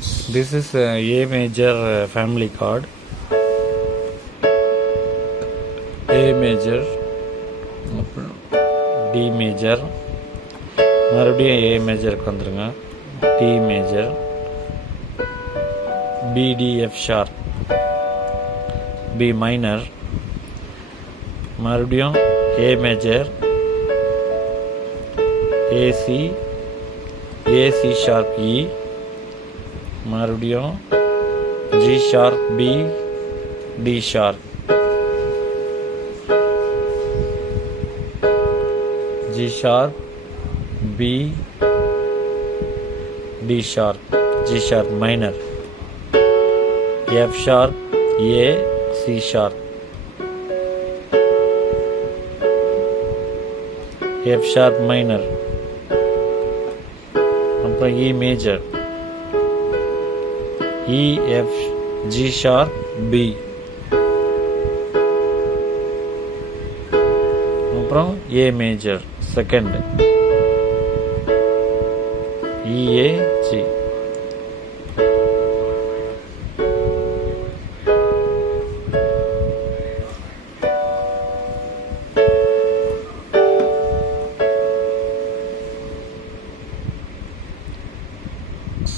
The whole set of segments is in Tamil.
This is A major family chord. A major, D major, மறுபடியும் A மேஜருக்கு வந்துருங்க. D major, B D F sharp, B minor, மறுபடியும் A major, A C sharp E, மறுபடியும் G sharp B, D sharp, G sharp B, D sharp, G sharp minor, F sharp A, C sharp, F sharp minor, அப்புறம் E major, E F G sharp B, அப்புறம் A major second, E A G.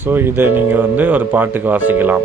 So இதை நீங்கள் ஒரு பாட்டுக்கு வாசிக்கலாம்.